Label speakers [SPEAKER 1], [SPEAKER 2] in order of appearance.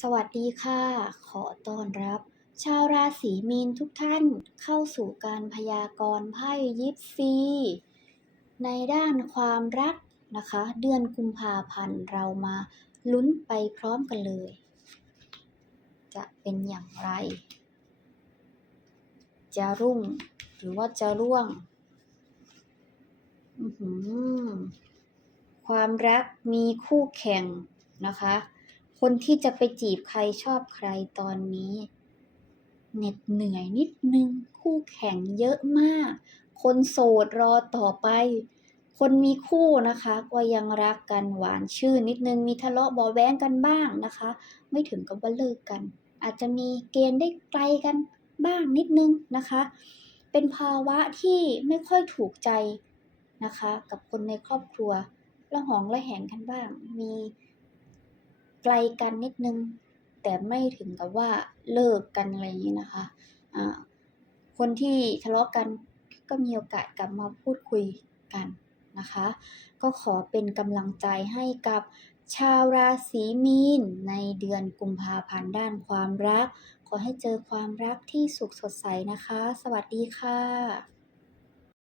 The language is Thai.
[SPEAKER 1] สวัสดีค่ะ ขอต้อนรับ ชาวราศีมีนทุกท่านเข้าสู่การพยากรณ์ไพ่ยิปซี ในด้านความรักนะคะ เดือนกุมภาพันธ์เรามาลุ้นไปพร้อมกันเลย จะเป็นอย่างไร จะรุ่งหรือว่าจะร่วงความรักมีคู่แข่งนะคะ คนที่จะไปจีบใครชอบใครตอนนี้เหน็ดเหนื่อยนิดนึง คู่แข่งเยอะมาก คนโสดรอต่อไป คนมีคู่นะคะก็ยังรักกันหวานชื่นนิดนึงมีทะเลาะบาะแว้งกันบ้างนะคะ ไม่ถึงกับว่าเลิกกัน อาจจะมีเกณฑ์ได้ไกลกันบ้างนิดนึงนะคะ เป็นภาวะที่ไม่ค่อยถูกใจนะคะ กับคนในครอบครัวระหองระแหงกันบ้าง มี ไกลกันนิดนึง แต่ไม่ถึงกับว่าเลิกกันอะไรอย่างนี้นะคะอ่าคนที่ทะเลาะกันก็มีโอกาสกลับมาพูดคุยกันนะคะ ก็ขอเป็นกำลังใจให้กับชาวราศีมีนในเดือนกุมภาพันธ์ด้านความรัก ขอให้เจอความรักที่สุขสดใสนะคะ สวัสดีค่ะ